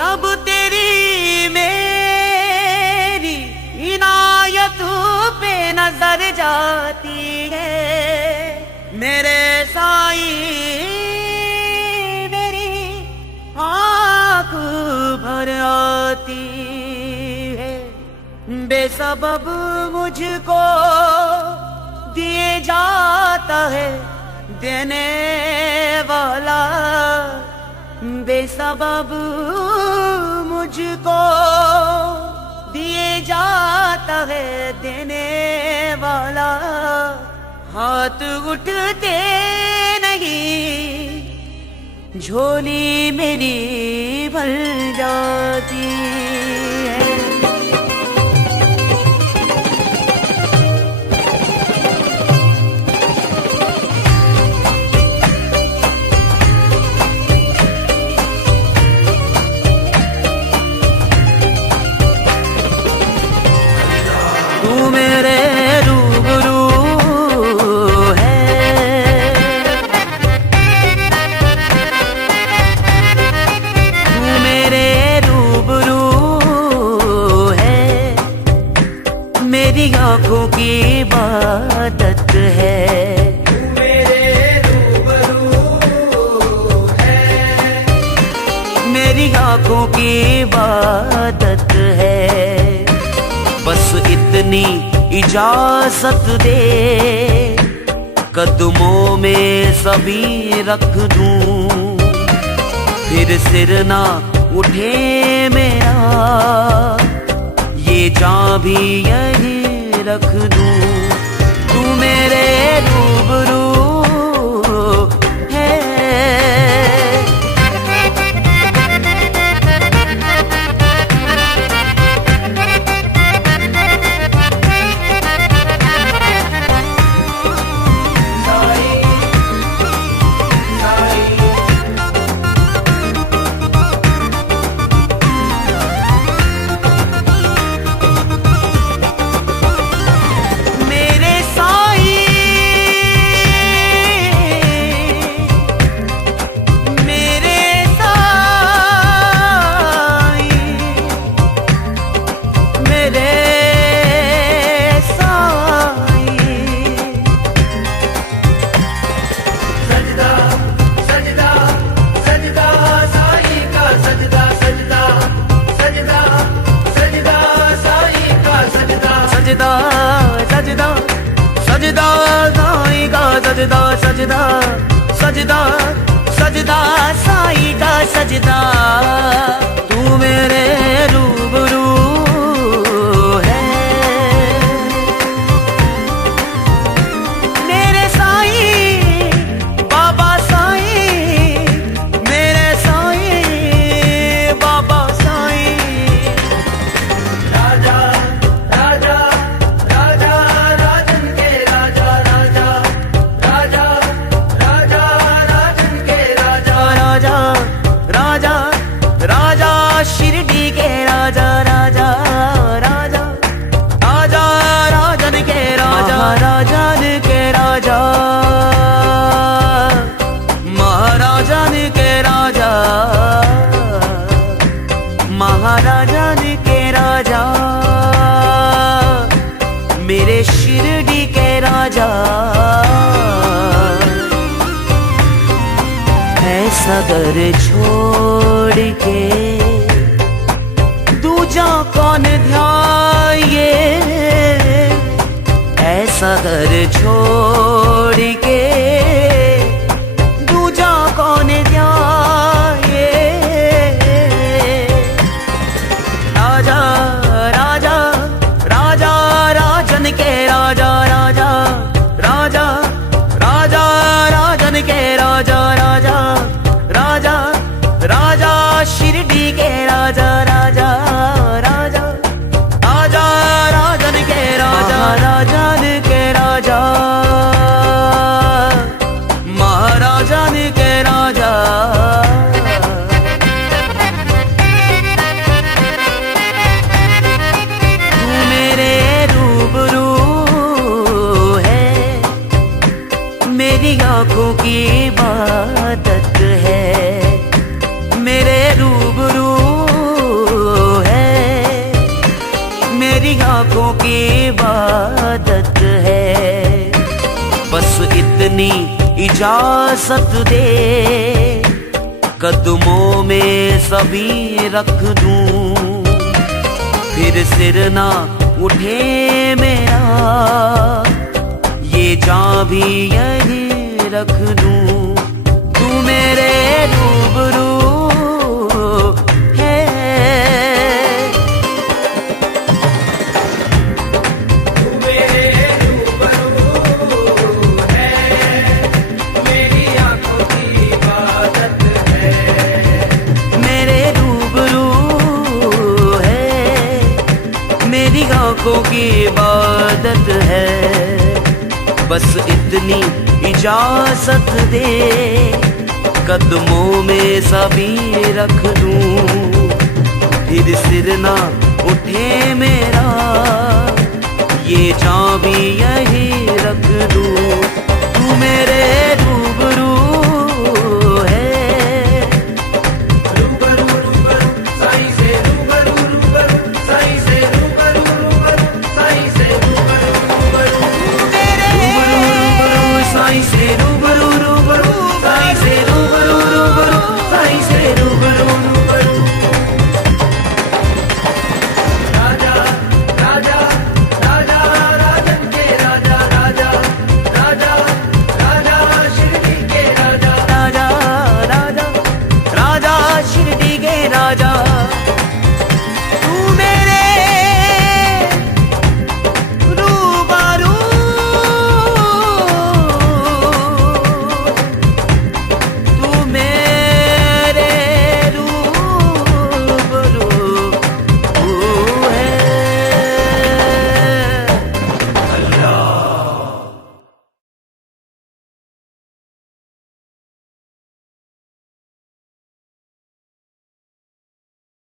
जब तेरी मेरी इनायत पे नजर जाती है मेरे साईं, मेरी आँख भर आती है। बेसबब मुझको दिए जाता है देने वाला, बेसबब मुझको दिए जाता है देने वाला। हाथ उठते नहीं झोली मेरी भर जाती है। तू मेरे रूबरू है, तू मेरे रूबरू है, मेरी आँखों की इबादत है। तू मेरे रूबरू है, मेरी आँखों की इबादत है। बस इतनी इजाजत दे कदमों में सभी रख दूं, फिर सिर ना उठे मेरा ये जान भी यहीं रख दूं। तू मेरे रूबरू है, सजदा सजदा साईं का सजदा, सजदा सजदा सजदा साईं का सजदा। तू मेरे रूबरू है, मेरे साईं बाबा साईं, मेरे साईं बाबा साईं। राजा राजा राजा राजन के राजा, राजा राजा राजा राजन के राजा, राजा राजा राजा शिरडी के राजा, राजा राजा राजा राजन के राजा, राजन के राजा महाराजन के राजा, महाराजन के राजा, मेरे शिरडी के राजा। ऐसा घर छोड़ के दूजा कौन ध्याये, ऐसा घर छोड़ के दूजा कौन ध्याये। राजा राजा राजा राजन के राजा, राजा राजा राजा राजन के राजा, राजा राजा राजा शिरडी के राजा, राजा राजा राजा राजन के राजा, राजन के राजा। इबादत है। बस इतनी इजाजत दे, कदमों में सभी रख दूं, फिर सिर ना उठे मेरा, ये जान भी यही रख दूं। तू मेरे रूबरू है, तू मेरे रूबरू है, मेरी आंखों की इबादत है। मेरे रूबरू है, मेरी आंखों की इबादत है। बस इतनी इजाजत दे, कदमों में सभी रख दूं, फिर सिर ना उठे मेरा, ये जान भी यही रख दूं। तू मेरे रूबरू